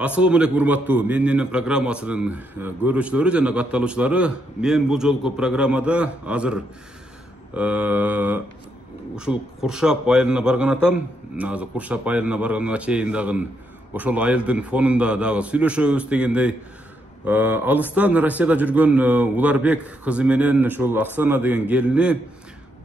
Assalamu alaikum урматтуу менин программасынын көрүүчүлөрү жана катталуучулары. Мен бул жолку программада азыр ушул Куршап айылына барган атам. Азыр Куршап айылына барганга чейин дагы ошол айылдын фонунда дагы сүйлөшөбүз дегендей. Алыстан Россияда жүргөн Уларбек кызы менен ушул Аксана деген келини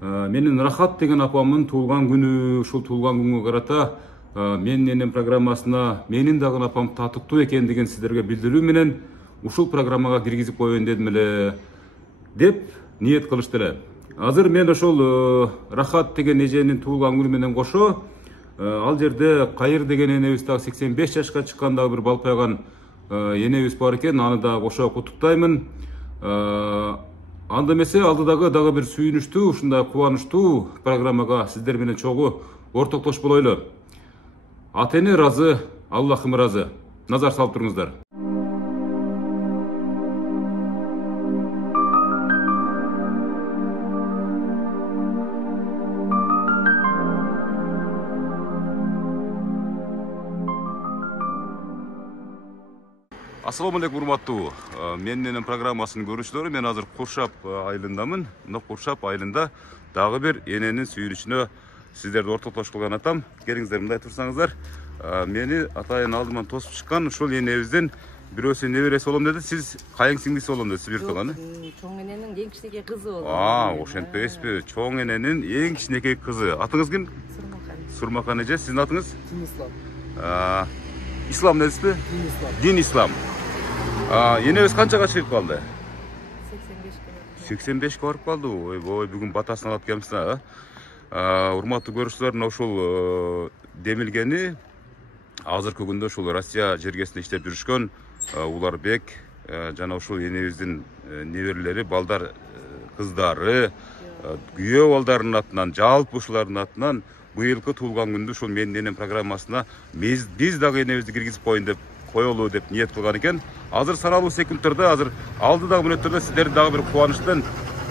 менин Рахат деген апамдын туулган күнү, ушул туулган күнгө карата менин программасына менин дагы апам татыктуу экендигин сиздерге билдирүү менен ушул программага киргизип коеюн дедим эле деп ниет кылышты эле. Азыр мен ошол Рахат деген эженин туулган күнү менен кошо ал жерде Кайыр деген энебиз дагы 85 жашка чыккан дагы бир балпайган энебиз бар экен. Аны дагы кошо куттуктаймын. Анда эмесе алдыдагы дагы бир сүйүнүчтүү, ушундай кубанычтуу программага сиздер менен чогуу ортоктош болойлу. Атени разы, Аллахым разы. Назар салып туруңуздар. Assalamu alaikum урматтуу менин программасынын көрүүчүлөрү. Мен азыр Куршап айылындамын. Мына Куршап айылында дагы бир эненин сүйүнүчүнө сиздерди ортоктош кылган атам. Келиңиздер, мындай турсаңыздар. Мени атайын алдыман тосуп чыккан ушул энебиздин бирөөсү небереси болом деди. Сиз кайын сиңдиси болом деди, бир тууганы. Чоң эненин эң кичинекей кызы болом. Ошентпейсизби? Чоң эненин эң кичинекей кызы. Атыңыз ким? Сурмакан эже. Сиздин атыңыз? Ислам. Ислам дедисизби? Дин Ислам. Энебиз канчага чыгып калды? 85 барып калды. Ойбой, бүгүн батасын алат экенбиз. Урматтуу көрүүчүлөр, ушул демилгени азыркы күндө ушул Россия жергесинде иштеп жүрүшкөн Уларбек жана ушул энебиздин неберелери, балдар, кыздары, күйөө балдарынын атынан, жалпы ушулардын атынан быйылкы туулган күндү ушул менин программасына биз дагы энебизди киргизип коеюн деп коелу деп ниет кылган экен. Азыр саналуу секундтарда, азыр алдыдагы мүнөттөрдө сиздерди дагы бир кубанычтын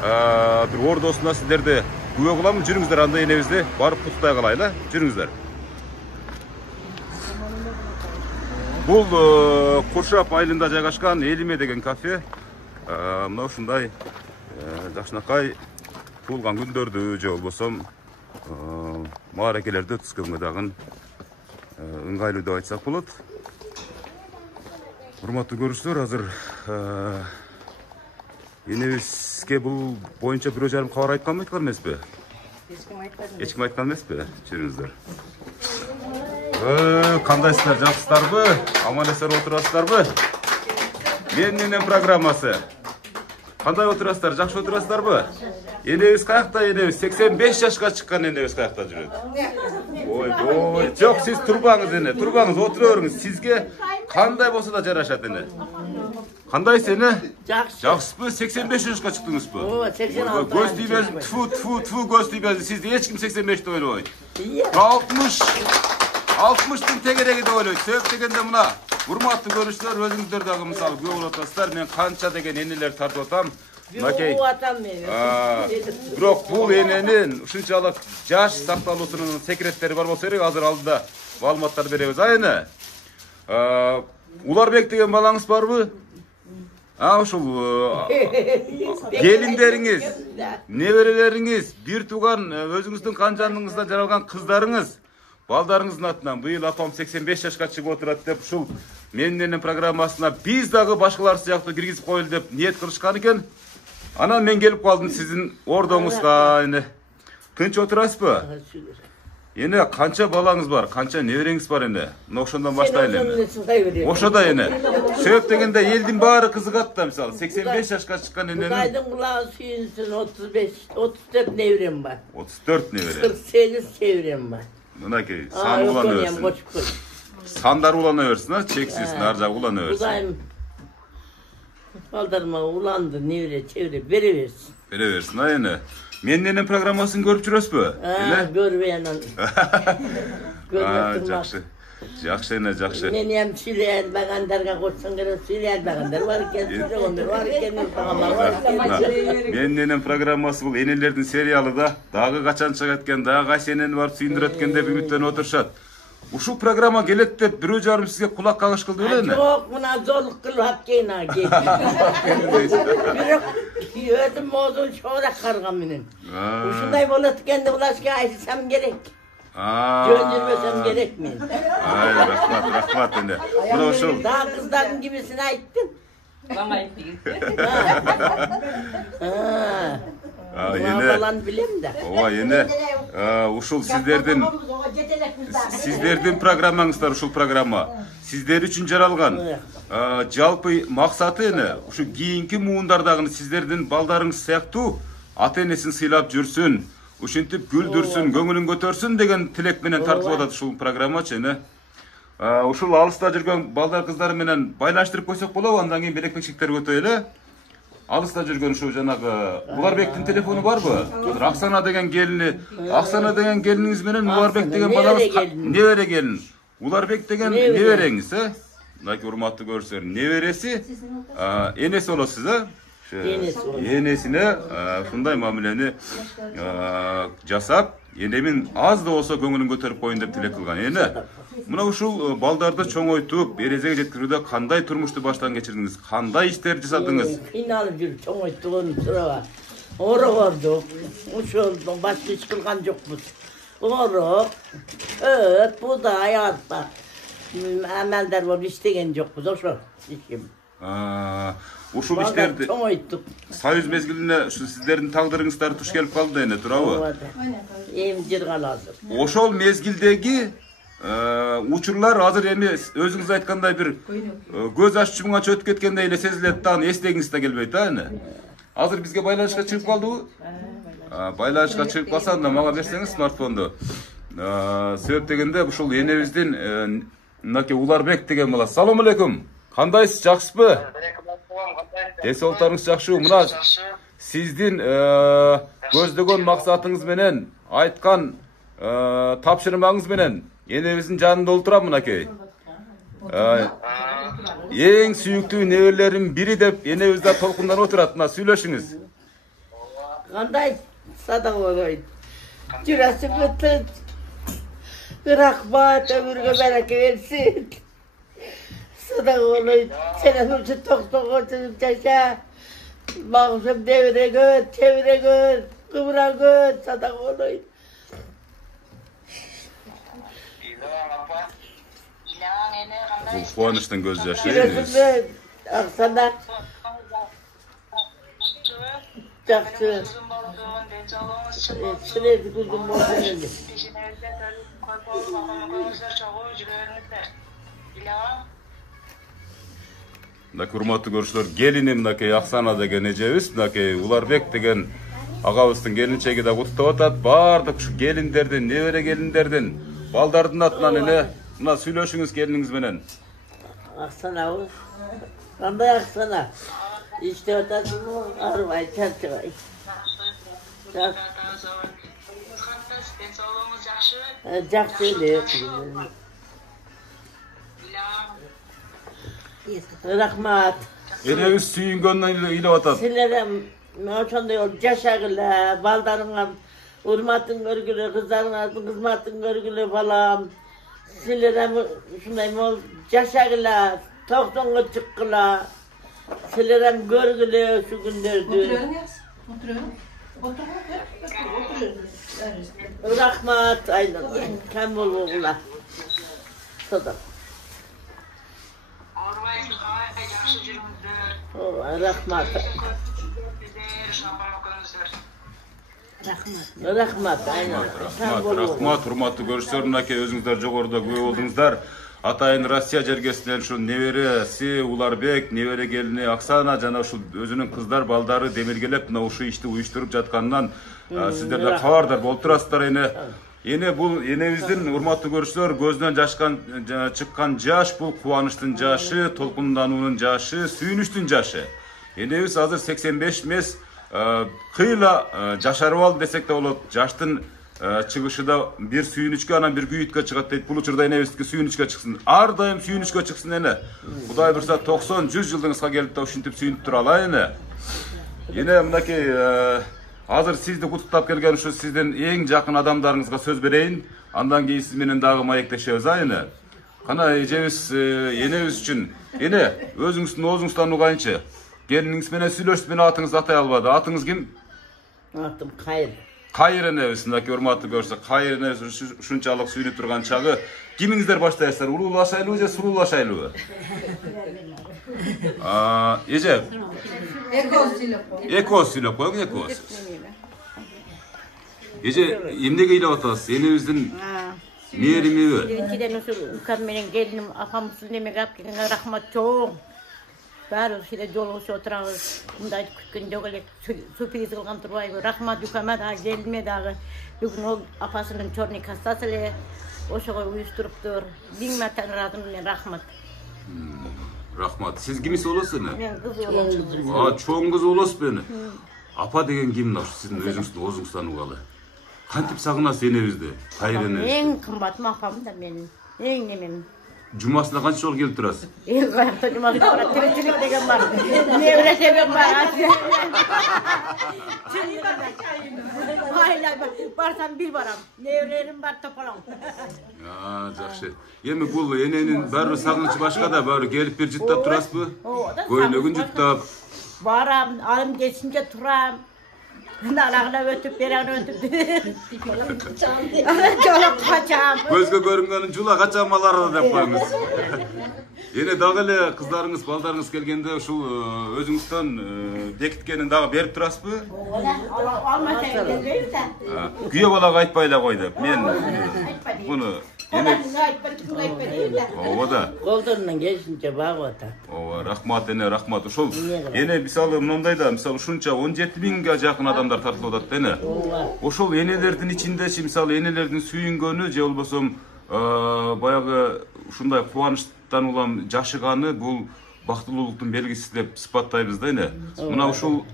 бир ордосуна сиздерди күбө кылам. Жүрүңүздөр, анда энебизди барып куттутай калайлы. Жүрүңүздөр. Бул Куршап айылында жайгашкан Элиме деген кафе. Мына ушундай жакшынакай туулган күндөрдү же болбосо мааракелерди өткөзгөнгө дагы ыңгайлуу деп айтсак болот. Урматтуу көрүүчүлөр, азыр энебизге бул боюнча бирөө жарым кабар айткан эмеспи? Эч ким айткан эмеспи? Жүрүңүздөр. Кандайсыздар, жакшысыздарбы? Аман эсен отурасыздарбы? Менин программасы. Кандай отурасыздар? Жакшы отурасыздарбы? Энебиз каякта? Энебиз 85 жашка чыккан энебиз каякта жүрөт? Ойбой, жок, сиз турбаңыз эне, турбаңыз, отура бериңиз. Сизге кандай болсо да жарашат эне. Кандайсыз эне? Жакшы. Жакшысызбы? 85 жашка чыктыңызбы? Ооба, 86. Көз тийбез, тфу, көз тийбез. Сизди эч ким 85 деп ойлобойт. 60-тын тегереги деп ойлойт. Себеп дегенде мына урматтуу көрүүчүлөр, өзүңүздөр дагы мисалы күбө болуп атасыздар. Мен канча деген энелер тартып атам. Макей. Бирок бул эненин ушунчалык жаш сакталуусунун секреттери бар болсо керек. Азыр алдыда маалыматтар беребиз. Эне. Уларбек деген балаңыз барбы? Ушул келиндериңиз, неберелериңиз, бир тууган өзүңүздүн канжаныңыздан жаралган кыздарыңыз, балдарыңыздын атынан быйыл апам 85 жашка чыгып отурат деп ушул менин программасына биз дагы башкалар сыяктуу киргизип коелу деп ниет кылышкан экен. Анан мен келип калдым сиздин ордоңузга. Эне тынч отурасызбы? Эне канча балаңыз бар, канча небереңиз бар эне? Мына ошондон баштайлы эне. Ошода эне. Себеп дегенде элдин баары кызыгат да, мисалы 85 жашка чыккан эненин. Кудайдын кулагы сүйүнсүн, 34 неберем бар. 34 небере. 48 чеберем бар. Мынакей сан улана берсин. Сандар улана берсин, чексиз ар жагы улана берсин. Кудайым балдарыма уланды, небере, чебере бере берсин. Бере берсин, эне. Менин программасын көрүп жүрөсүзбү? Көрбөй анан. Жакшы. Жакшы эне, жакшы. Мени ham сүйлөй албагандарга койсоң керек, сүйлөй албагандар бар экен, сүйлөгөндөр бар экен, багалар бар экен. Менин программасы бул энелердин сериалы да дагы качан чыгат экен, дагы кайсы энени барып сүйүндүрөт экен деп үмүттөнүп отурушат. Ушул программа келет деп бирөө жарым сизге кулак кагыш кылды беле? Yok, buna zorluk kılıp gene geldi. Biri ödüm bozun şöyle kargam benim. Uşunday bolatken de ulaşka ayırsam gerek. Göndermesem gerek mi? Ay, rahmat ende. Buna uşul. Daha kızların gibisini ayttın. Bana ayttın. Yine. Falan bilem de. Ova yine. Uşul sizlerden programmаңыздар ушул программа. Сиздер үчүн жаралган. Жалпы максаты эне ушу кийинки муундардагы сиздердин балдарыңыз сыяктуу ата энесин сыйлап жүрсүн, ушинтип күлдүрсүн, көңүлүн көтөрсүн деген тилек менен тартылып атат ушул программачы эне. Ушул алыста жүргөн балдар кыздар менен байланыштырып койсок болобу, андан кийин белек-бекшиктер өтөйлү. Алыста жүргөн ушу жанагы Уларбектин телефону барбы? Аксана деген келиниңиз менен Уларбек деген балаңыз небере келин. Уларбек деген небереңиз, мынакей урматтуу көрүүчүлөр, небереси энеси болосуз, энесине ушундай мамилени жасап, энемин аз да болсо көңүлүн көтөрүп коюн деп тилек кылган. Эне мына ушул балдарды чоңойтуп, эрезеге жеткирүүдө кандай турмушту баштан кечирдиңиз? Кандай иштер жасадыңыз? Кыйналып жүрүп чоңойтугун сурaba. Орогордук. Ушул башка иш кылган жокпуз. Орок, öt, buğday, arpa. Ameldar bolup иштеген жокпуз, ошо ишим. Ушул иштерди Союз мезгилине ушу сиздердин тагдырыңыздар туш келип калды эне, туурабы? Эми жыргал азыр. Ошол мезгилдеги учурлар азыр эми өзүңүз айткандай бир көз ачып жумганча өтүп кеткендей эле сезилет да, эстегиңиз да келбейт эне. Азыр бизге байланышка чыгып калдыбы? Байланышка чыгып калса анда мага берсеңиз смартфонду. Себеп дегенде ушул энебиздин мынакей Уларбек деген бала. Салам алейкум. Кандайсыз, жакшысызбы? Ден соолуктарыңыз жакшыбы? Мына сиздин көздөгөн максатыңыз менен айткан тапшырмаңыз менен энебиздин жанында олтурам мынакей. Эң сүйүктүү неберелерим бири деп энебизде толкунданып отурат. Мына сүйлөшүңүз. Кандай садак болойт. Жүрөсү бүтүн. Рахмат, өмүргө береке берсин. Садак болойт. Сенен үчүн токтогочу жаша. Багышым дебирегөт, чебирегөт, кыбырагөт, садак болойт. Бул кубанычтын көз жашы. Аксана. Жакшы. Силерди күздүн болсун эле. Мынакей урматтуу көрүүчүлөр, келини мынакей Аксана деген эжебиз, мынакей Уларбек деген агабыздын келинчеги да куттуктап атат. Баардык ушу келиндердин, небере келиндердин, балдардын атынан эле мына сүйлөшүңүз келиниңиз менен. Аксанабы? Кандай Аксана? İşte otasını arabaya çarçıvay. Жақсы эле. Рахмат. Энебиз сүйүнгөндөн илеп атат. Силерем ошондой жашагыла, балдарыңар урматын көргүлө, кыздарыңардын кызматын көргүлө балам. Силерем ушундай мол жашагыла, токтонго чыккыла. Силерем көргүлө ушу күндөрдү. Рахмат, айнан. Кем болугула. Садак. Рахмат. Рахмат, айнан. Рахмат, урматтуу көрүүчүлөр, мынакей өзүңүздөр жогоруда күбө болдуңуздар. Атайын Россия жергесинен ушу небереси Уларбек, небере келини Аксана жана ушул өзүнүн кыздар балдары демелгелеп мына ушул ишти уюштуруп жатканынан сиздер да кабардар болуп турасыздар эне. Эне бул энебиздин урматтуу көрүүчүлөр көзүнөн чыккан жаш бул кубанычтын жашы, толкундануунун жашы, сүйүнүчтүн жашы. Энебиз азыр 85 эмес, кыйла жашарып алды десек да болот. Жаштын чыгышыда бир сүйүнүчкө анан бир күйүткө чыгат дейт. Бул учурда энебиздики сүйүнүчкө чыксын. Ар дайым сүйүнүчкө чыксын эне. Кудай бурса 90-100 жылдыңызга келип да ушинтип сүйүнүп туралы эне. Эне мынакей азыр сизди куттуктап келген ушу сиздин эң жакын адамдарыңызга сөз берейин. Andan keyin siz менен дагы маектешебиз эне. Кана эжебиз, энебиз үчүн эне өзүңүздүн оозуңуздан угайынчы. Келиниңиз менен сүйлөшүп менен атыңызды атай албады. Атыңыз ким? Atım Kayır. Кайыр энебиз, мынакей урматтуу көрсө, Кайыр энебиз ушунчалык сүйүнүп турган чагы кимиңиздер баштайсыздар? Улуулашайлыбы же сурулашайлыбы? Эже. Экөөз сүйлөп коюң, экөөз. Эже, эмнеге ыйлап атасыз? Энебиздин мээримиби? Биринчиден ушул укам менен келиним апам ушул немеге алып келгенге рахмат чоң. Баары ушул жолугушуп отурабыз. Мындай күткөн жок элек сюрприз кылган турбайбы. Рахмат укама дагы, келиниме дагы. Бүгүн ол апасынын чорный кассасы эле ошого уюштуруптур. Миң мәртебе ыраазымын мен, рахмат. Рахмат. Сиз кимиз болосуз эне? Мен кыз болом. Чоң кыз болосузбу эне? Апа деген ким мына сиздин өзүңүздүн оозуңуздан угалы? Кантип сагынасыз энебизди? Кайыр энебизди? Эң кымбатым апам да менин. Эң немем. Жумасына канча жолу келип турасыз? Каякта жумага барат, тиричилик деген бар. Небре себеп бар. Байлай барсам бир барам. Небрелерим бар тополоң. Жакшы. Эми бул эненин баары сагынычы башка да, баары келип бир жыттап турасызбы? Көйнөгүн жыттап. Барам, алым кетинче турам. Нарагына өтүп, берагына өтүп. Жолуп качам. Көзгө көрүнгөнүн жула качамалары деп коюңуз. Эне дагы эле кыздарыңыз, балдарыңыз келгенде ушул өзүңүздөн бекиткенин дагы берип турасызбы? Күйөө балага айтпай эле кой деп. Мен буну Ооба да. Kollarından geçince bağırdı. Ооба, рахмат эне, рахмат. Ошол эне мисалы мындай да, мисалы ушунча 17 миңге жакын адамдар тартылып атат эне. Ошол энелердин ичинде мисалы энелердин сүйүнгөнү же болбосо баягы ушундай кубанычтан улам жашыганы бул бактылуулуктун белгиси деп сыпаттайбыз да эне. Мына ушул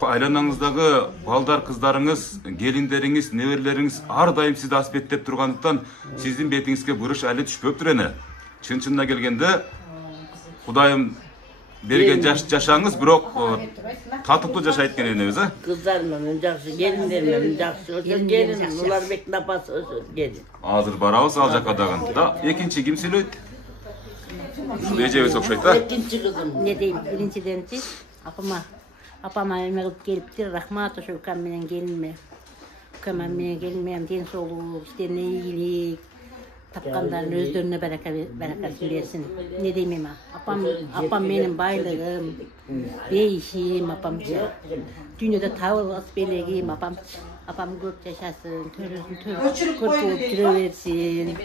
айланаңыздагы балдар, кыздарыңыз, келиндериңиз, неберелериңиз ар дайым сизди аспеттеп тургандыктан сиздин бетиңизге бурыш әлі түшпөптүр эне. Чын-чынына келгенде Кудайым берген жашаңыз, бирок татыктуу жашайт экен энебиз, а? Kızlarımın жақсы, gelinlerimden жақсы. Gelin, ular bek napası gelin. Азыр барабыз ал жака дагы. Да, экинчи ким сүйлөйт? Ушул эжебиз окшойт да? İkinci kızım. Не дейм, биринчиденчи апама эме кылып келиптир, рахмат ошо укам менен келиниме. Укам менен келиним ден соолук, иштерине ийгилик, тапкандардын өздөрүнө баракасын берсин. Не дейм эми? Апам менин байлыгым, бейишим апамчы. Дүйнөдө табылгыс белегим апамчы. Апам көп жашасын, төрөсүн көп болуп жүрө берсин.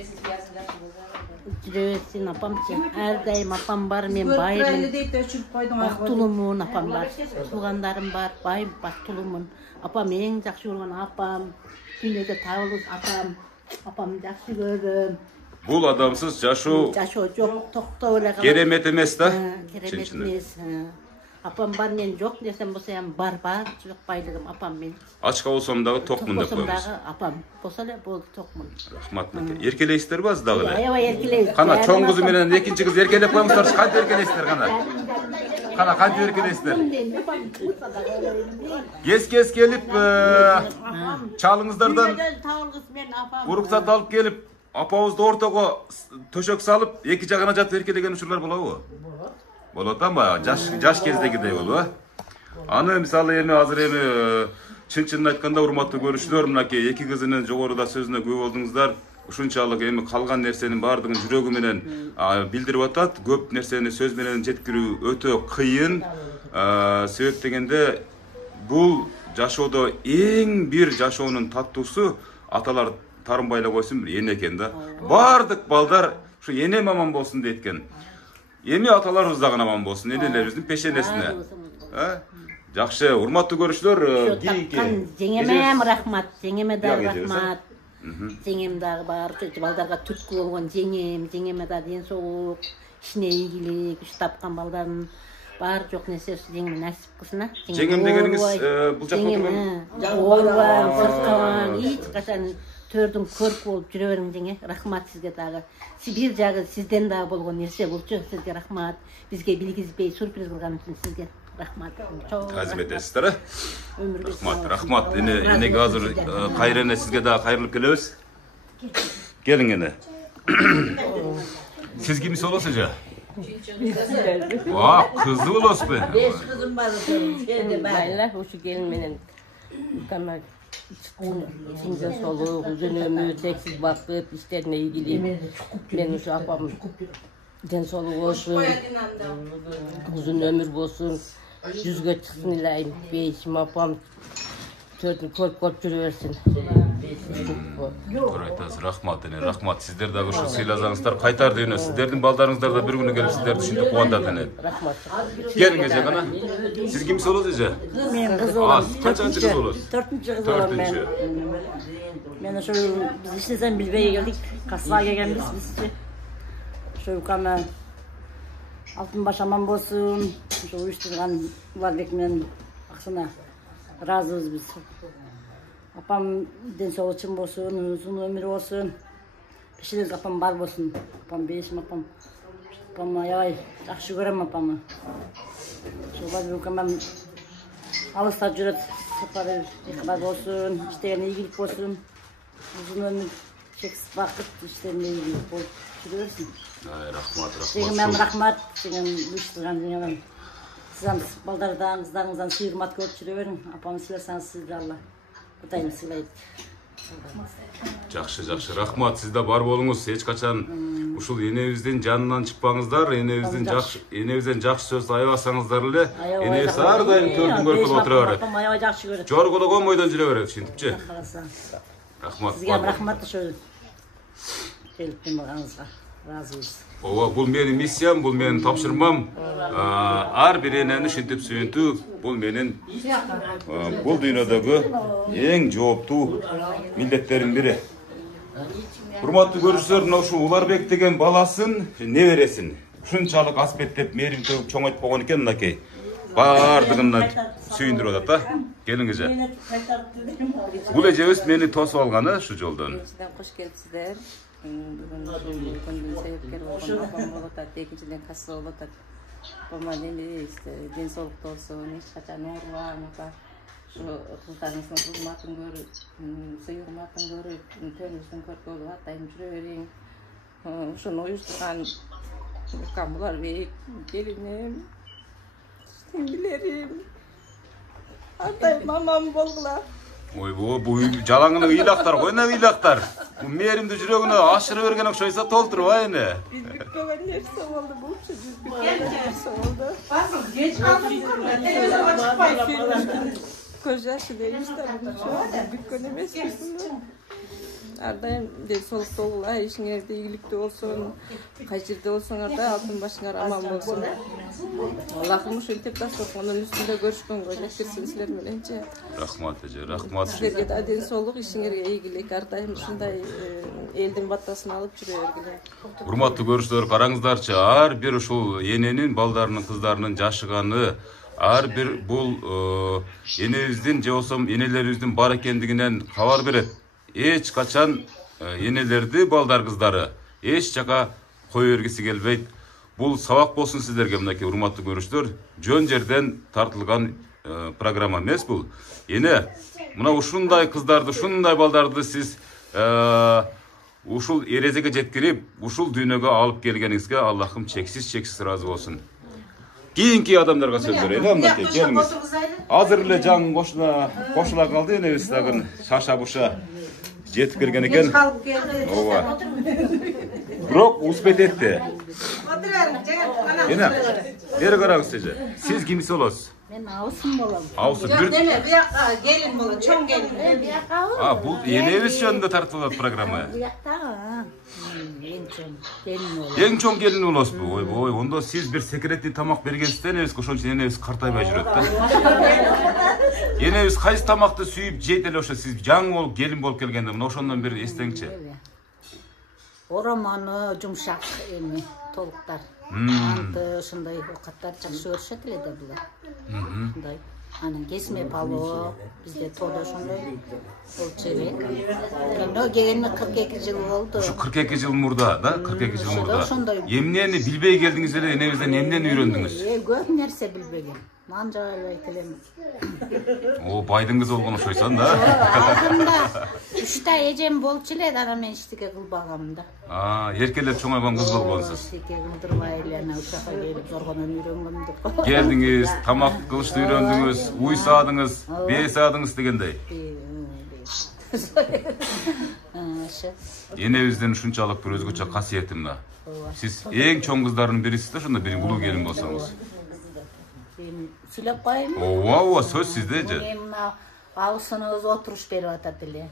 Жүрөсүн апамчы. Ар дайым апам бар, мен байымын. Бактылуумун, апам бар. Туугандарым бар, байым бактылуумун. Апам эң жакшы көргөн апам. Дүйнөдө табылгыс апам. Апамды жакшы көрөм. Бул адамсыз жашоо жок, токтоп эле калат. керемет эмес да? Керемет эмес. Апам бар, мен жок десем болсо ham бар, жок байлыгым апам мен. Ачка болсом дагы токмун деп коебуз. Дагы апам болсо эле болду, токмун. Рахмат меке. Эркелейсиздерби аз дагы эле? Аябай эркелейбиз. Кана чоң кызы менен экинчи кыз эркелеп коюңуздарчы, кантип эркелейсиздер кана? Кана кантип эркелейсиздер? Кес келип чалыңыздардан уруксат алып келип, апабызды ортого төшөк салып, эки жагына жатып эркелеген учурлар болобу? Болот ама жаш кездегидей болобу? Аны мисалы эми азыр эми чын-чынын айтканда урматтуу көрүүчүлөр, мынакей эки кызынын жогоруда сөзүнө күбө болдуңуздар. Ушунчалык эми калган нерсенин баардыгын жүрөгү менен билдирип атат. Көп нерсени сөз менен жеткирүү өтө кыйын. Себеп дегенде бул жашоодо эң бир жашоонун таттуусу аталар тарынбай эле койсун бир эне экен да. Баардык балдар ушу энем аман болсун дейткен. Эми аталарыбыз дагы аман болсун, энелерибиздин пешенесине. Жакшы, урматтуу көрүүчүлөр, жеңеме рахмат, жеңеме дагы рахмат. Жеңем дагы бар, балдарга түрткү болгон жеңеме дагы ден соолук, ишине ийгилик, үч тапкан балдардын бар жок нерсеси жеңеме насип кылсын, а? Жеңем дегениңиз бул жакта турган? Оорубан, сыркабан, эч качан төрдүн көркү болуп жүрө бериң жеңе. Рахмат сизге дагы. Бир жагы сизден дагы болгон нерсе болчу. Сизге рахмат. Бизге билгизбей сюрприз кылган үчүн сизге рахмат. Тазим этесиздер, а? Рахмат. Энеге азыр Кайыр эне сизге дагы кайрылып келебиз. Gelin ene. Siz kimisi olasıca? Kızı olas be. 5 kızım var senin. Şeyde ben. Baylar hoşu gelmenin kamak sincan soluğu, uzun ömür, teksiz vakit, işlerine ilgili. Ben şu apam den soluğu olsun, uzun ömür olsun, yüzge çıksın ilayim. Beşim apam Tördün ko'p yuraversin. Aytasiz, rahmat ene, rahmat. Sizler dagы şu sыйласаңыздар кайтарды ene. Сиздердин балдарыңыздар да бир күнү келип сиздерди ушинтип кубандат ene. Rahmat. Келиңер эже кана. Siz kimsiz bolосуз эже? Men kız olam. Kaçıncı kız olursun? 4-cü kız olam ben. Men şu biz işlesen bilbeye geldik. Kassağa gelgenmiz biz. Şu kana altın başaman bolsun. Şu uyuşturgan Valdek men aksana razıyız biz. Apam densoğu için bolsun, uzun ömür olsun. Kişilik apam bar bolsun. Apam beşim apam. Apam ayay, yaxşı görem apamı. Şu bazı ülkemem alışta cüret saparı ihbar olsun, işlerine ilgilik olsun. Uzun ömür çeksiz vakit işlerine ilgilik olsun. Şurası. Rahmat, Sizin ben rahmat, sizin uyuşturan dünyadan. Sizin baldardan, kızlarınızdan sıyırmat görüp çürüverin. Apamı silersanız siz de Allah. Kutayını silayıp. Жақшы, рахмат. Сиз да бар болуңуз. Эч качан ушул энебиздин жанынан чыкпаңыздар. Энебизден жакшы сөз аябасаңыздар эле. Энебиз ар дайым төрдүн көркүлүп отура берет. Апам аябай жакшы көрөт. Жоргодогон бойдон жүрө берет, ушинтипчи. Рахмат. Sizge rahmat şu gelip demağınızga razıyız. Ооба, бул менин миссиям, бул менин тапшырмам. Ар бир энени ушинтип сүйүнтүү, бул менин бул дүйнөдөгү эң жооптуу милдеттердин бири. Урматтуу көрүүчүлөр, мына ушу Уларбек деген баласын небересин ушунчалык аспеттеп, мээрим төгүп чоңойтпогон экен мынакей. Бардыгына сүйүндүрүп атат да. Келиң эже. Бул эжебиз мени тосуп алганы ушу жолдон. Hoş geldinizler. Bugün şu sebepkar olgan apam olatat, ekіншіден kassa olatat. Apama işte densolukta olsun, hiç kaçan uğurlanıpa. Şu kızlarınızın hurmatın görüp, sıyırmatın görüp, tönüsün körkölü atayım жүрөберин. Şunu uyuşturgan kamular ve gelinim, sevgilerim, atayım mamam bolgular. Ойбой, бул жалаңыны ыйлактар, койна ыйлактар. Бул мээримди жүрөгүнө ашырып берген окшойсо толтурбай эне. Biz bitmeyen nerse oldu bu biz bitmeyen nerse oldu. Göz yaşı değil işte bunu şu bitken emes bizim. Ardayım de solukta olurlar, işinizde iyilikte olsun, kaçırda olsun arda altın başına aman olsun. Allah'ım şu intiptas yok, onun üstünde görüşkün koyacak sizler bilince. Rahmat eje, rahmat. Sizlerge de adın soluk işinizde iyilik ardayım şunday elden battasını alıp жүрөбергиле. Урматтуу көрүүчүлөр, караңыздарчы, ар бир ушул эненин, балдарынын, кыздарынын жашыганы, ар бир бул энебиздин же болбосо энелерибиздин бар экендигинен кабар берет. Эч качан энелерди, балдар, кыздары эч жака кое бергиси келбейт. Бул сабак болсун сиздерге, мынакей урматтуу көрүүчүлөр. Жөн жерден тартылган программа эмес бул. Эне мына ушундай кыздарды, ушундай балдарды сиз ушул эрежеге жеткирип, ушул дүйнөгө алып келгениңизге Аллахым чексиз ыраазы болсун. Кийинки адамдарга сөз берейин, мынакей келиңиз. Азыр эле жаң кошула калды, энебиз дагы шаша буша жетип келген экен. Ооба. Бирок успет этти. Эне, бери караңыз эже. Сиз кимиси болосуз? Ben Ağustum bolam. Ağustum. Deme, bu yakta gelin bolu, çoğun gelin. Бул энебиз жөнүндө тартылат программа. Bu yakta gelin oğlum. Эң чоң келин болосузбу? Ойбой, ондо сиз бир секретный тамак бергенсиз да энебизге, ошон үчүн энебиз картайбай жүрөт да. Энебиз кайсы тамакты сүйүп жейт эле ошо, сиз жаңы болуп келин болуп келгенде мына ошондон бир эстеңчи. Oromanı, yumuşak emi, toluklar. Antı, şunday ovqatlar жақсы örüşet ele de bular. Şunday. Hani kesme palo, bizde toda şunday. Ol çevik. Eno gelini 42 yıl oldu. Şu 42 yıl murda da, 42 yıl murda. Şunday. Emneni bilbey geldiңiz эле, энебизден эмнени үйрөндүңүz? Көп nerse bilbegen. Манжабай келем. О, байдың кызы болгон окшойсуң да. Алдымда 3 та эжем болчу эле, анан мен эчтеке кылбагам да. Эркелеп чоңойгон кыз болгонсуз. Эчтеке кылдырбай эле ана ушакка келип зоргонон үйрөнгөм деп. Келдиңиз, тамак кылышты үйрөндүңүз, уй саадыңыз, бээ саадыңыз дегендей. Энебиздин ушунчалык бир өзгөчө касиети мына. Сиз эң чоң кыздардын бирисиз да, ошондо бир улуу келин болсоңуз. Сүйлөп коеюнбу? Ооба, сөз сизде же. Мен мына алысыныбыз отуруш берип атат эле.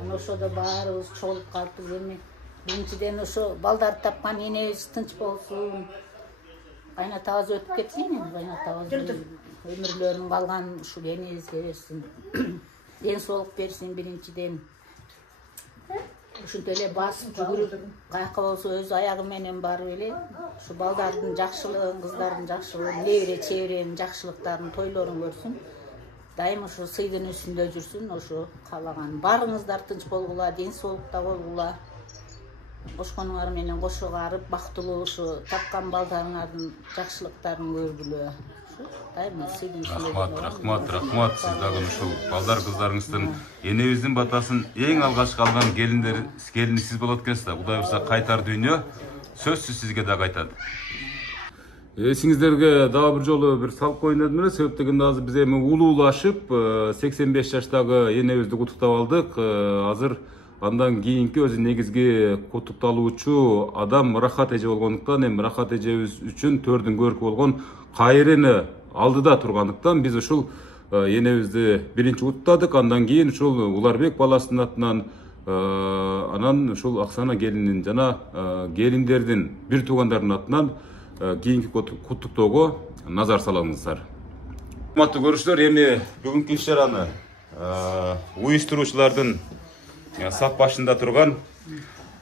Ана ошодо баарыбыз чогулуп калыппыз эми. Биринчиден ошо балдарды тапкан энебиз тынч болсун. Кайнатабыз өтүп кетсин, кайнатабыз өмүрлөрүн калган ушул энебизге берсин. Ден соолук берсин биринчиден. Ушинтип эле басып жүгүрүп, каяка болсо өз аягы менен барып эле ушу балдардын жакшылыгын, кыздардын жакшылыгын, небере чеберенин жакшылыктарын, тойлорун көрсүн. Дайым ушу сыйдын үстүндө жүрсүн, ошо каалаган. Барыңыздар тынч болгула, ден соолукта болгула. Кошконуңар менен кошо карып, бактылуу ушу тапкан балдарыңардын жакшылыктарын көргүлө. Рахмат. Сиз дагы ушул балдар кыздарыңыздын энебиздин батасын эң алгачкы алган келини сиз болот экенсиз да. Кудай бурса кайтар дүйнө сөзсүз сизге да кайтат. Эсиңиздерге дагы бир жолу бир салып коюн дедим эле, себеп дегенде азыр биз эми улуулашып 85 жаштагы энебизди куттуктап алдык. Азыр андан кийинки өзү негизги куттукталуучу адам Рахат эже болгондуктан, эми Рахат эжебиз үчүн төрдүн көркү болгон кайрыны алдыда тургандыктан биз ушул энебизди биринчи куттадык. Андан кийин ушул Уларбек баласынын атынан, анан ушул Аксана келинин жана келиндердин бир туугандардын атынан кийинки куттуктоого назар салыңыздар. Урматтуу көрүүчүлөр, эми бүгүнкү иш чараны уюштуруучулардын сап башында турган,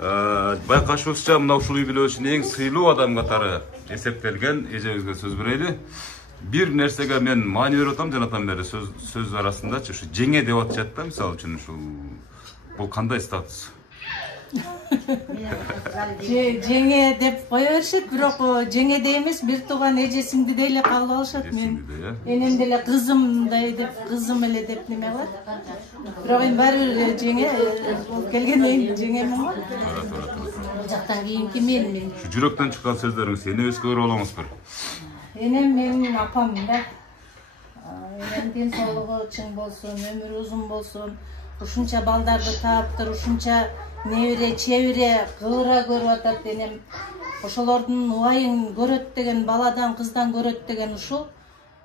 байкашыбызча мына ушул үй бүлөсүнүн эң сыйлуу адам катары эсептелген эжебизге сөз берели. Бир нерсеге мен маани берип атам, жанатан бери сөз арасындачы ушу жеңе деп атышат да, мисалы үчүн ушул бул кандай статус? Жеңе деп кое беришет, бирок жеңе де эмес, бир тууган эжесиңди деле кабыл алышат. Мен энем деле кызымдай деп, кызым эле деп неме кылат. Бирок эми баары бир жеңе болуп келгенден кийин жеңемин го. Бул жактан кийинки мен. Şu жүрөктөн чыккан сөздөрүңүз энебизге көрө болоңузбур. Энем менин апам да. Энем ден соолугу чың болсун, өмүрү узун болсун. Ушунча балдарды таптыр, ушунча небере чебере кыбыра көрүп атат энем. Ошолордун убайын көрөт деген, баладан кыздан көрөт деген ушул.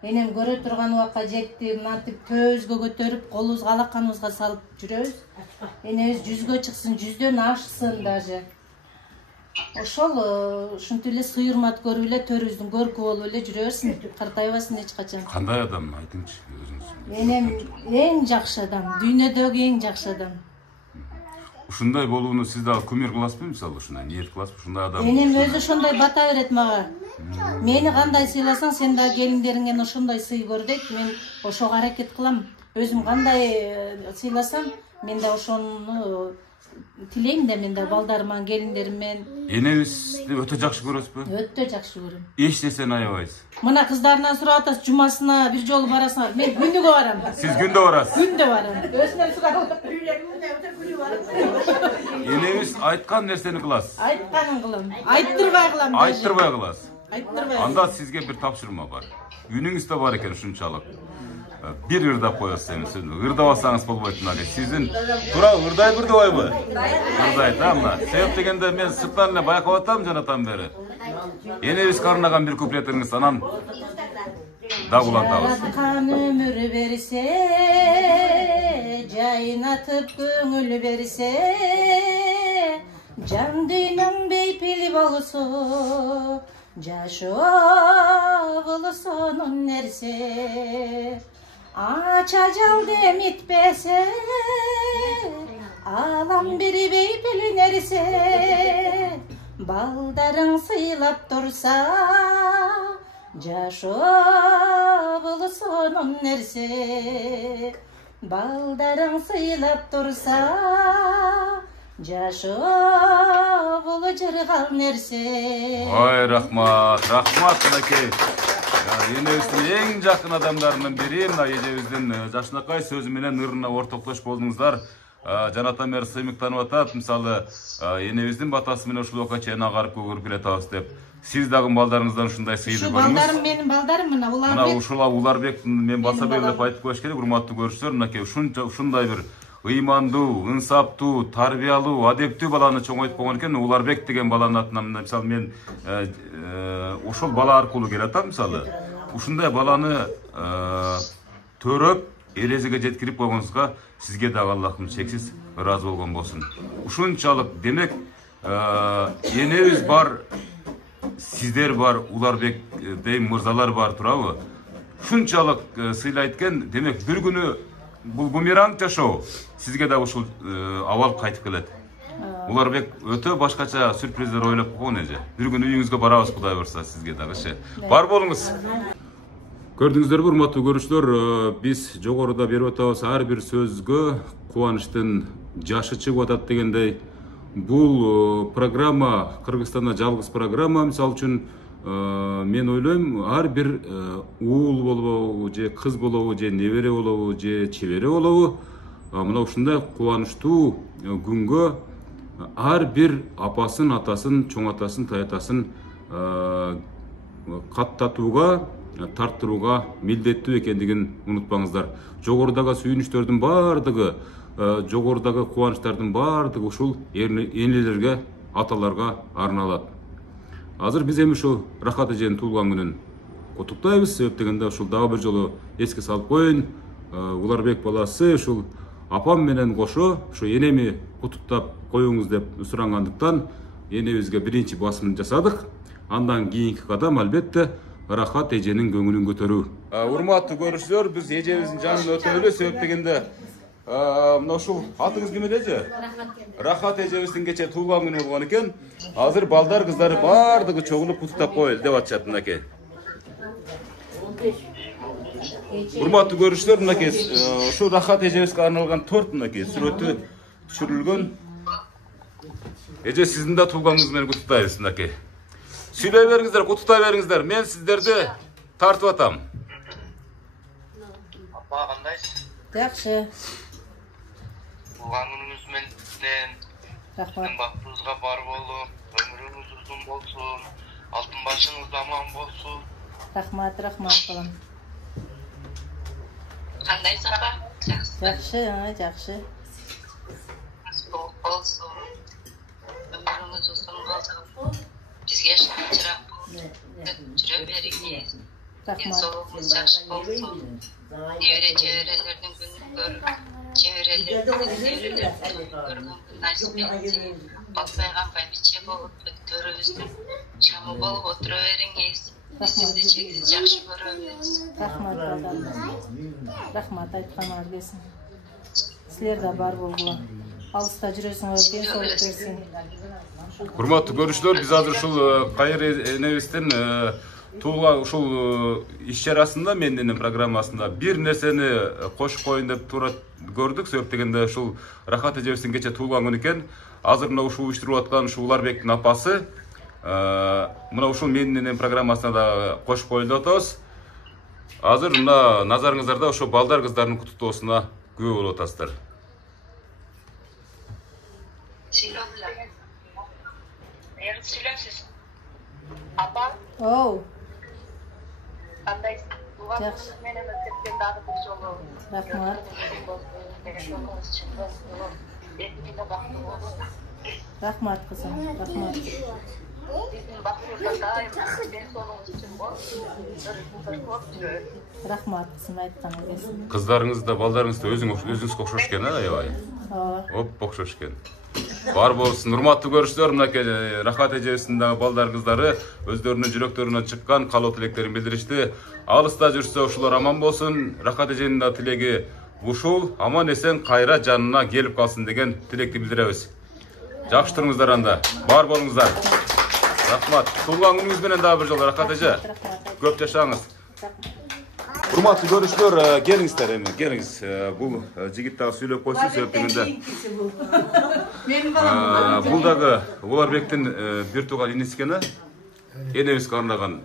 Энем көрө турган убакка жетти, мынтип төбөбүзгө көтөрүп, колубузга алаканыбызга салып жүрөбүз. Энебиз 100гө чыксын, 100дөн ашсын даже. Ошол ушинтип эле сый-урмат көрүп эле төрүбүздүн көркү болуп эле жүрө берсин, картайбасын эч качан. Кандай адам айтыңчы өзүңүз? Энем эң жакшы адам, дүйнөдөгү эң жакшы адам. Ушундай болууну сиз дагы күмөр кыласызбы, мисалы ушундай ниет кыласызбы, ушундай адам? Энем өзү ошондой бата берет мага. Мени кандай сыйласаң, сен да келиндериңен ошондой сый көр дейт. Мен ошого аракет кылам. Өзүм кандай сыйласам, мен да ошону тилейм да, мен да балдарыма, келиндериммен. Энебизди өтө жакшы көрөсүзбү? Өтө жакшы көрөм. Эч нерсени аябайсыз. Мына кыздарынан сурап атасыз, жумасына бир жолу барасыңар. Мен күндүгө барам. Сиз күндө барасыз? Күндө барам. Өзүнөн сурап. Энебиз айткан нерсени кыласыз? Айтканын кылам. Айттырбай кылам. Айттырбай кыласыз. Айттырбай. Анда сизге бир тапшырма бар. Үнүңүздө бар экен ушунчалык. Бир ырдап коесуз эми, ырдабасаңыз болбойт мына. Сиздин туура ырдай бирдебайбы? Ырдайт, мына. Себеп дегенде мен сырттан эле байкап атам жанатан бери. Энебиз карынаган бир куплетиңиз, анан да улантабыз. Жараткан өмүр берсе, жайнатып көңүл берсе, жан дүйнөң бейпил болсо, жашоо болсонун нерсе. Ача жал демитпесе, алам бири бейпил нерсе. Балдарың сыйлап турса, жашоо болсонун нерсе. Балдарың сыйлап турса, жашоо боло жыргал нерсе. Ой, рахмат, рахмат, мынакей. Энебиздин эң жакын адамдарынын бири мына эжебиздин жашынакай сөзү менен ырына ортоктош болдуңуздар. Жанатан мэр сыймык таанып атат, мисалы энебиздин батасы менен ушул окка чейин агарып көгөрүп келатабыз деп. Сиз дагы балдарыңыздан ушундай сыйды көрүңүз. Балдарым менин балдарым мына Уларбек. Мына ушул Уларбек мен баса белгилеп айтып коюш керек, урматтуу көрүүчүлөр, мынакей ушундай бир ыймандуу, ынсаптуу, тарбиялуу, адептүү баланы чоңойтуп койгон экен. Уларбек деген баланын атынан мисалы мен ошол бала аркылуу келатам мисалы. Ушундай баланы төрөп, элезиге жеткирип койгонуңузга сизге дагы Аллахым чексиз ыраазы болгон болсун. Ушунчалык демек энебиз бар, сиздер бар, Уларбек дейм мырзалар бар турабы? Ушунчалык сыйлайт экен, демек бир күнү бул бумеранг жашоо сизге да ушул абал кайтып келет. Уларбек өтө башкача сюрприздер ойлоп койгон эже. Бир күнү үйүңүзгө барабыз, Кудай буйрса сизге дагычы. Бар болуңуз. Көрдүңүздөрбү, урматтуу көрүүчүлөр, биз жогоруда берип атабыз, ар бир сөзгө кубанычтын жашы чыгып атат дегендей. Бул программа Кыргызстанда жалгыз программа, мисалы үчүн мен ойлойм, ар бир уул болобу, же кыз болобу, же небере болобу, же чебере болобу, мына ушундай кубанычтуу күнгө ар бир апасын, атасын, чоң атасын, таятасын каттатууга, тарттырууга милдеттүү экендигин унутпаңыздар. Жогорудагы сүйүнүчтөрдүн бардыгы, жогорудагы кубанычтардын бардыгы ушул энелерге, аталарга арналат. Азыр биз эми ушул Рахат эженин туулган күнүн куттуктайбыз. Себеп дегенде ушул дагы бир жолу эске салып коеюн. Уларбек баласы ушул апам менен кошо ушу энеми куттуктап коюңуз деп сурангандыктан энебизге биринчи басым жасадык. Андан кийинки кадам албетте Рахат эженин көңүлүн көтөрүү. Урматтуу көрүүчүлөр, биз эжебиздин жанын өтөлү. Себеп дегенде мына ушул атыңыз ким эле эже? Рахат эжебиздин кече туулган күнү болгон экен. Азыр балдар, кыздары бардыгы чогулуп куттуктап коелу деп атышат мынакей. Урматтуу көрүүчүлөр, мынакей ушул Рахат эжебизге арналган торт мынакей сүрөтү түшүрүлгөн. Эже, сиздин да туулганыңыз менен куттуктайбыз мынакей. Сүйлөй бериңиздер, куттуктай бериңиздер. Мен сиздерди тартып атам. Апа, кандайсыз? Жакшы. Туулган күнүңүз менен Рахмат. бактыбызга бар болуп, өмүрүңүз узун болсун, алтын башыңыз аман болсун. Рахмат, балам. Кандайсыз апа? Жакшы, жакшы. Болсун. Өмүрүңүз узун болсун. Бизге чырак жүрө бериңиз. Денсаулыгыңыз жакшы болсун. Чеберелердин күнүн көрүп, чеберелердин көргөн күн насип этсин. Батпай канбай биче болуп, төрүбүздүн шамы болуп отура бериңиз. Биз сизди чексиз жакшы көрөбүз. Рахмат, балам. Рахмат, айтканыңар келсин. Силер да бар болгула. Алыста жүрөсүңөр, денсаулык берсин. Урматтуу көрүүчүлөр, биз азыр ушул Кайыр энебиздин туулган ушул иш чарасында, менин программасында бир нерсени кошуп коюн деп туура көрдүк. Себеп дегенде ушул Рахат эжебиздин кече туулган күнү экен. Азыр мына ушул уюштуруп аткан ушул Уларбектин апасы мына ушул менин программасына да кошуп коюн деп атабыз. Азыр мына назарыңыздарда ошо балдар, кыздардын куттуктоосуна күбө болуп атасыздар. Сүйлөңсүз. Апа, Оу, кандайсыз? жакшы. Менен өткөн дагы бир жолу. Рахмат. Рахмат, кызым. Рахмат. Биздин бактыбызга дайым денсаулыгыңыз үчүн болсун. Рахмат, кызым, айтканыңар келсин. Кыздарыңыз да, балдарыңыз да өзүңүзгө окшош экен, аябай. Оп, окшош экен. Бар болсун. Урматтуу көрүүчүлөр, мынакей Рахат эжебиздин дагы балдар, кыздары өздөрүнүн жүрөктөрүнөн чыккан каалоо тилектерин билдиришти. Алыста жүрсө ушулар аман болсун. Рахат эженин да тилеги ушул, аман эсен кайра жанына келип калсын деген тилекти билдиребиз. Жакшы туруңуздар анда. Бар болуңуздар. Рахмат. Туулган күнүңүз менен дагы бир жолу Рахат эже. Көп жашаңыз. Урматтуу көрүүчүлөр, келиңиздер эми, келиңиз. Бул жигит дагы сүйлөп койсун, себеп дегенде. Бул дагы Уларбектин бир тууган иниси экен, энебизге арнаган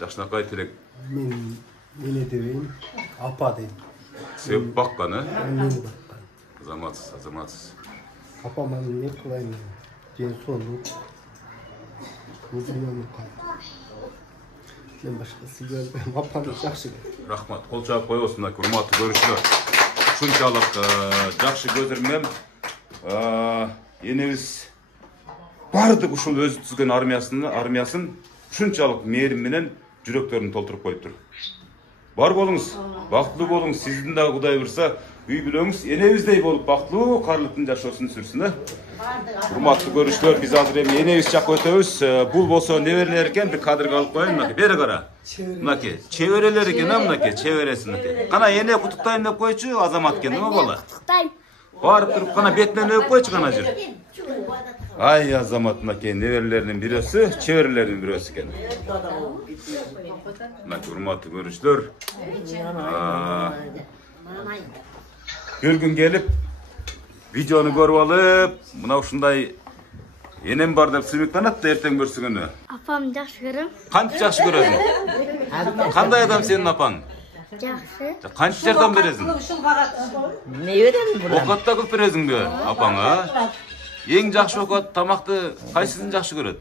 Жакшынакай Тилек. Мен эне дебейм, апа дейм. Сеп баккан, Мени баккан. Азаматсыз. Апама не кылайм? Ден соолук. Өзүмөн кал. Мен башкасы көрбөйм. Апаны жакшы көрөм. Рахмат. Кол чаап коебуз, мына урматтуу көрүүчүлөр. Ушунчалык жакшы көздөр менен энебиз бардык ушул өзү түзгөн армиясын ушунчалык мээрим менен жүрөктөрүн толтуруп коюптур. Бар болуңуз, бактылуу болуңуз. Сиздин да Кудай бурса, үй бүлөңүз энебиздей болуп бактылуу карлыктын жашоосун сүрсүн. Урматтуу көрүүчүлөр, биз азыр эми энебиз жакка өтөбүз. Бул болсо неберелер экен, бир кадрга алып коеюн. Мынакей, бери кара. Мынакей, чеберелер экен, мынакей, чебересин мынакей. Кана эне куттуктайм деп койчу, Азамат экен, неме бала? Куттуктайм. Барып туруп кана бетинен өп койчу кана жер. Ай, Азамат мынакей неберелеринин бирөөсү, чеберелеринин бирөөсү экен. Мынакей урматтуу көрүүчүлөр. Бир күн келип, видеону көрүп алып, мына ушундай энем бар деп сыймыктанат да эртең көрсүңөнү. Апам жакшы көрөм. Кантип жакшы көрөсүң? Кандай адам сенин апаң? Жакшы. Кантип жардам бересиң? Не берем буга? Окат да кылып бересиңби апаңа? Эң жакшы окат, тамакты кайсысын жакшы көрөт?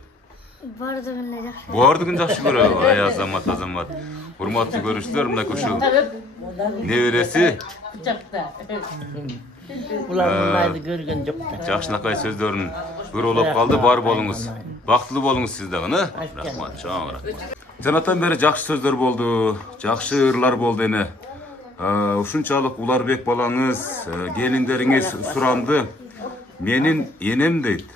Бардыгын жакшы. Бардыгын жакшы көрөт. Ай, Азамат. Урматтуу көрүүчүлөр, мына ушул небереси Булар мынайды көргөн жок да. Жакшынакай сөздөрүн көрүп калды. Бар болуңуз. Бактылуу болуңуз сиз дагы, рахмат, чоң рахмат. Жанатан бери жакшы сөздөр болду, жакшы ырлар болду эне. Ушунчалык Уларбек балаңыз, келиндериңиз суранды. Менин энем дейт.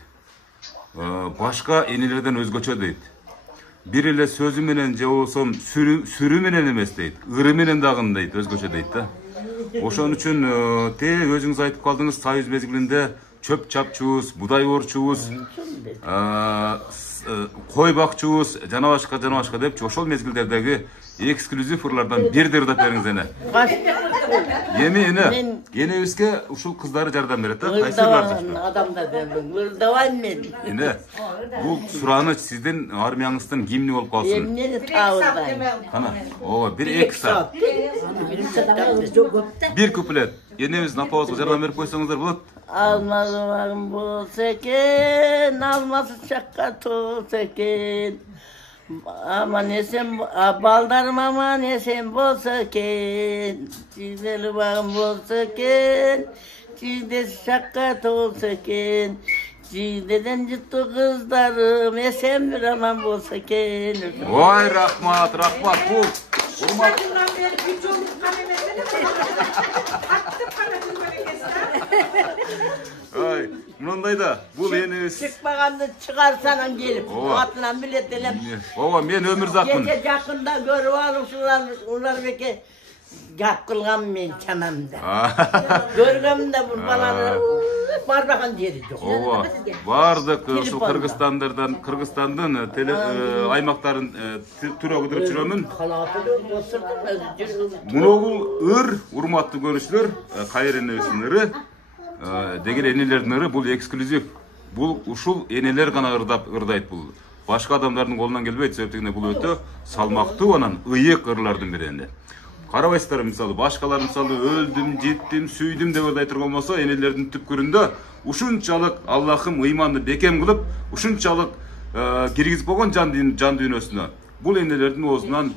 Башка энелерден өзгөчө дейт. Бир эле сөзү менен же болсом сүрү менен эмес дейт. Ыры менен дагы дейт, өзгөчө дейт да. Ошон үчүн өзүңүз айтып калдыңыз, Союз мезгилинде чөп чапчубуз, будай орчубуз, кой бакчубуз, жана башка депчи, ошол мезгилдердеги эксклюзив ырлардан бирди ырдап бериңиз эне. Эми эне, энебизге ушул кыздары жардам берет да, кайсы ырлар? Адамдар бербең, ырдабайм мен. Эне, бул сураныч сиздин армияңыздын гимни болуп калсын. Эмнени табылдайм? Кана, ооба, 1-2 саат. Бир куплет. Энебиздин апабызга жардам берип койсоңуздар болот. Алмазым болса екен, алмасы чакка толса екен. Aman esen, baldarım aman esen bolsa ken, çiğdeli bağım bolsa ken, çiğdesi şakkat olsa ken, çiğdeden ciddi kızlarım esen bir aman bolsa ken. Vay rahmat, bu. Urmat. Ay, mınday da, bu enemiz. Çıkmağanda çıkarsanan gelip, atlan millet elem. Ova, men ömürzakmın. Gece yakında görüp alıp şunlar belki yap kılgan men çememde. Görgümde bu balanı barbakan yeri yok. Ova, vardık şu Kırgızistan'dan aymaktарын türe gıdırıp жүрөмүn. Муногул ыр, урматтуу көрүүчүлөр, кайыр энебиздин ыры. Дегер энелердин ыры бул эксклюзив. Бул ушул энелер гана ырдайт бул. Башка адамдардын колунан келбейт, себептен бул өтө салмактуу анан ыйык ырлардын бири эне. Карабайсыздар, мисалы башкалар мисалы өлдүм, жеттим, сүйдүм деп ырдай турган болсо, энелердин түпкүрүндө ушунчалык Аллахым ыйманды бекем кылып, ушунчалык киргизип койгон жан дүйнөсүнө. Бул энелердин оозунан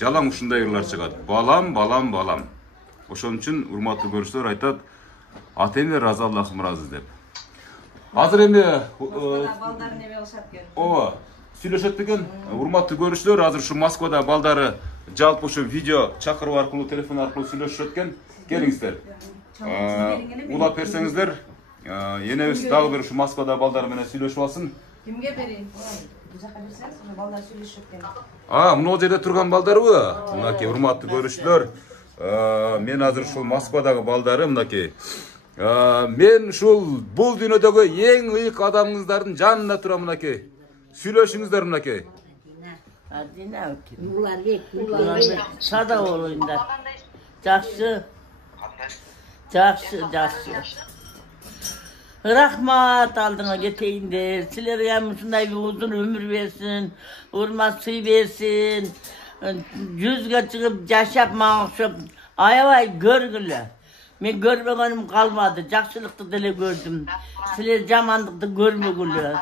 жалаң ушундай ырлар чыгат. Балам, балам, балам. Ошон үчүн урматтуу көрүүчүлөр айтат, атеме разы, Аллахым разы деп. Азыр эми балдары неме кылышат экен. Ооба, сүйлөшөт экен. Урматтуу көрүүчүлөр, азыр ушу Москвада балдары жалпы ушу видео чакыруу аркылуу, телефон аркылуу сүйлөшөт экен. Келиңиздер. Улап берсеңиздер, энебиз дагы бир ушу Москвада балдар менен сүйлөшүп алсын. Кимге берейин? Бул жака берсеңиз, ушу балдар сүйлөшөт экен. Мына жерде турган балдарбы? Мынакей урматтуу көрүүчүлөр, мен азыр ушул Москвадагы балдары мынакей. Мен ушул бул дүйнөдөгү эң ыйык адамыңыздардын жанында турам мынакей. Сүйлөшүңүздөр мынакей. Уларбек, сада болуңдар. Жакшы. Жакшы. Rahmat aldığına geteyindir. Sizlere hem şunday bir uzun ömür versin. Hurmat suyu versin. Yüzge çıkıp yaşap mağışıp ayavay görgülü. Men görmegenim kalmadı. Jakşılıkты dele gördüm. Sizler jamanlıkты görmegülü.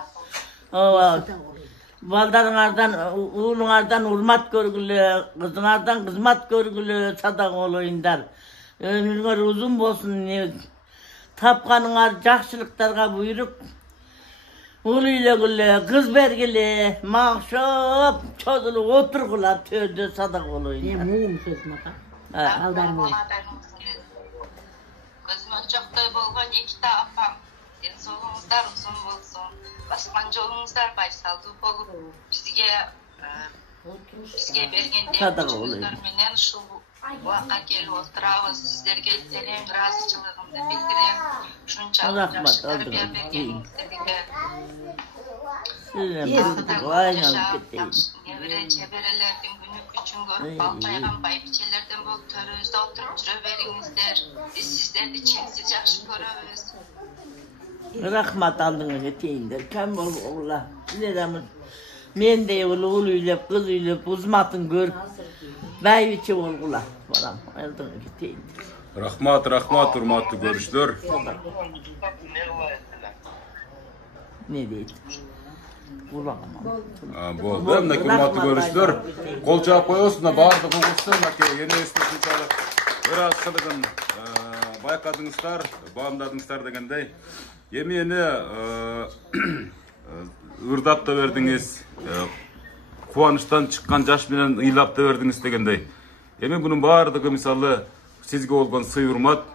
Baldarыңардан, uğluңardan hurmat görgülü, kızыңardan kızmat görgülü, sadak olayınlar. Ömürüңer uzun bolsun. Tapkanыңar jakşılıklarga buyurup, ul ile kız bergili, mağşıp, çözülüp oturgula tördü sadak olayınlar. Muğum söz mata. Aldarım olayım. Gözümün çoktoy bolgon ekita apam. Densoğluңuzдар uzun bolsun. Baskan jolуңуздар байсалдуу болуp, bizge bergen demçilikler menen uşul вакытка келип отурабыз. Сиздерге терең ыраазычылыгымды билдирем. Ушунчалык жакшы тарбия бергениңиздерге. Небере чеберелердин күнү күчүн көрүп, балпайган байбичелерден болуп төрүбүздө отуруп жүрө бериңиздер. Биз сиздерди чексиз жакшы көрөбүз. Rahmat aldığına geteyindir. Kem bol oğula. Sizlerimiz men de oğul üylep, kız üylep, uzmatın görüp baybiçi oğula. Baram aldığına geteyindir. Rahmat, hurmatlı görüşler. Ne deydi? Boldu. Hem de hurmatlı görüşler. Kol çağıp koyuyorsun da bağırdı kokusun. Yeni esnafın çağıp. Biraz kılıgın bayakadыңыздар, bağımdadыңыздар degендей. Емені ырдап та бердіңіз, қуаныштан шыққан жаш менен ыйлап та бердіңіз дегендей. Эми бұның бардығы мисалы сізге болған сый урмат,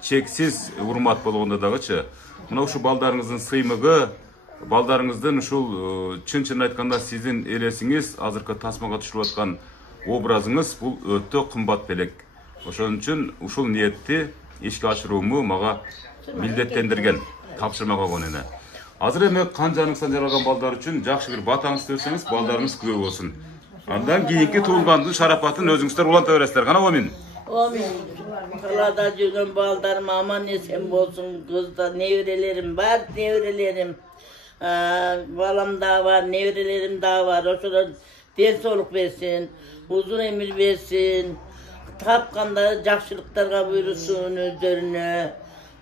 чексиз урмат болгондо дагычы. Мына ушу балдарыңыздын сыймыгы, балдарыңыздын ушул чын айтканда сиздин элесиңиз, азыркы тасмага түшүрүп аткан образыңыз бул өтө кымбат белек. Ошон үчүн ушул ниетти ишке ашырууму мага милдеттендирген. Тапшырма койгон эне. Азыр эми канжаныңыздан жаралган балдар үчүн жакшы бир батаңыз берсеңиз, балдарыңыз күбө болсун. Андан кийинки туулгандын шарапатын өзүңүздөр уланта бересиздер. Кана амин. Амин. Kalada жүргөн балдарым аман эсен болсун. Кызда неврелерим бар, неврелерим. Balam da var, nevrelerim da var. Ошодо ден соолук берсин, uzun ömür versin. Tapkanda jakşılıklarga buyursun özlerine.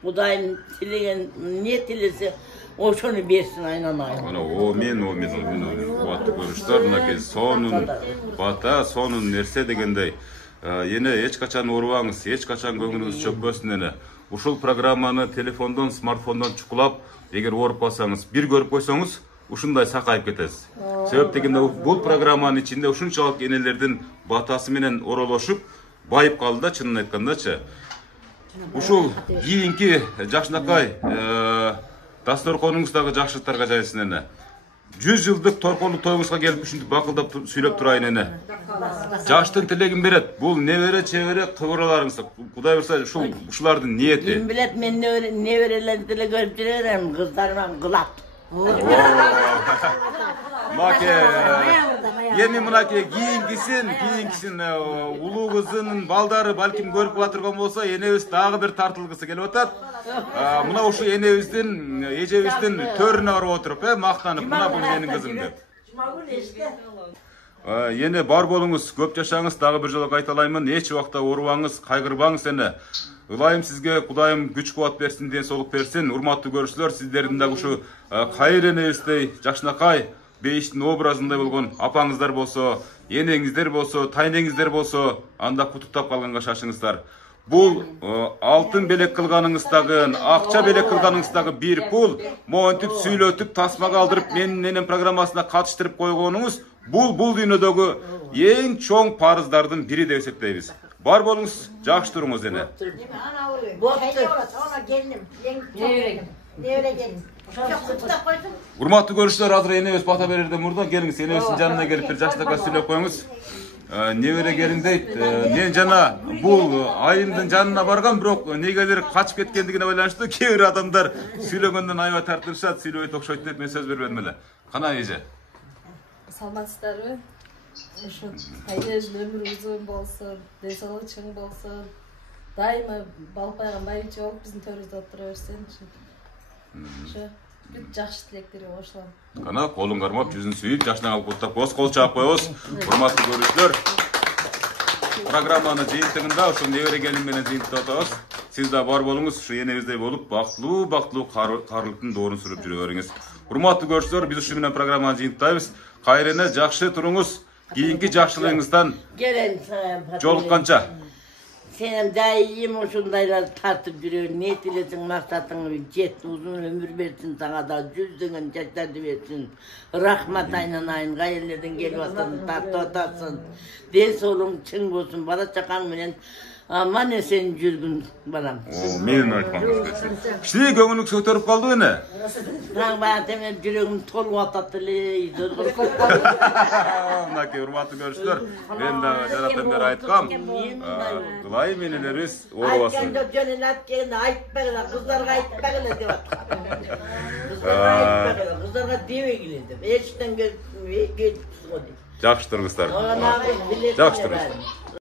Kudayım tilegen ne tilese oşonu bersin aynan. Ana amin. Kuatlı görüşler, mınakey sonun bata, sonun nerse degендей. Yine hiç kaçan oruğanız, hiç kaçan көңүлүңүз çökpösүн ene. Ушул программаны телефондон, смартфондон чукулап, эгер оруп калсаңыз, бир көрүп койсоңуз, ушундай сакайып кетесиз. Себеп дегенде бул программанын ичинде ушунчалык энелердин батасы менен оролошуп, байып калды да, чынын айткандачы. Ушул кийинки жакшынакай дасторконуңуздагы жакшылыктарга жайсын эне. 100 жылдык торкоолук тоюңузга келип ушинтип бакылдап сүйлөп турайын эне. Жаштын тилегин берет. Бул небере чебере кыбыраларыңыз. Кудай бурса ушулардын ниети. Ким билет, мен неберелерди деле көрүп жүрөм, кыздарым кылат. Маке, эми мынакей кийинкисин улуу кызынын балдары балким көрүп атырган болсо, энебиз дагы бир тартылгысы келип атат. Мына ушу энебиздин, эжебиздин төрүнө барып отуруп, мактанып, мына бул менин кызым деп. Эне бар болуңуз, көп жашаңыз, дагы бир жолу кайталаймын, эч убакта оорубаңыз, кайгырбаңыз эне. Ылайым сизге Кудайым күч кубат берсин, ден соолук берсин. Урматтуу көрүүчүлөр, сиздердин дагы ушу кайыр энебиздей, жакшынакай бейиштин образындай болгон апаңыздар болсо, энеңиздер болсо, тайнеңиздер болсо, анда кутуктап калганга шашыңыздар. Бул алтын белек кылганыңыздагы, акча белек кылганыңыздагы бир пул, монтип сүйлөтүп, тасмага алдырып, менин программасына катыштырып койгонуңуз, бул дүйнөдөгү эң чоң парыздардын бири деп эсептейбиз. Бар болуңуз, жакшы туруңуз эне. Урматтуу көрүүчүлөр, азыр энебиз бата берерден мурда келиңиз, энебиздин жанына келип бир жакшынакай сүйлөп коюңуз. Небере келиң дейт. Мен жана бул айымдын жанына баргам, бирок негедир качып кеткендигине байланыштуу кээ бир адамдар сүйлөгөндөн аябай тартылышат, сүйлөбөйт окшойт деп мен сөз бербедим эле. Кана эже? Саламатсыздарбы? Ушу айнеңиздин өмүрү узун болсун, ден соолугу чың болсун. Дайыма балпайган байбиче болуп биздин төрүбүздө отура берсин. Ошо бүт жакшы тилектерге кошулам. Кана колун кармап, жүзүн сүйүп, жашынан алып куттап коебуз, кол чаап коебуз. Урматтуу көрүүчүлөр, программаны жыйынтыгында ушул небере келин менен жыйынтып атабыз. Сиз да бар болуңуз, ушу энебиздей болуп, бактылуу каарылыктын доорун сүрүп жүрө бериңиз. Урматтуу көрүүчүлөр, биз ушу менен программаны жыйынтайбыз. Кайрене жакшы туруңуз. Кийинки жакшылыгыңыздан жолукканча. Senem daim uşundaylar tartıp duruyor. Ne dilesin maksatını jet uzun ömür versin sana da yüzdüğün yaşları versin. Rahmat aynen ayın gayerlerden gelip atasın, tartı atasın. Ders olun çın olsun. Bana çakan menen aman sen жүрgün balam. Менин айтқанымыз келсин. Кичине көңүлүңүз көтөрүп калды эне. Таң баатым жүрөгүм толуп атат эле. Мынакей урматтуу көрүүчүлөр, мен да жараттан бери айткам. Кылай менелерибиз оорубасын. Айтканда жөнүн аткенде айтпагыла, кыздарга айтпагыла деп аткан. Кыздарга айтпагыла, кыздарга дебегиле деп. Эчтен келип го дейт. Жакшы тұрыңыздар. Жакшы тұрыңыздар.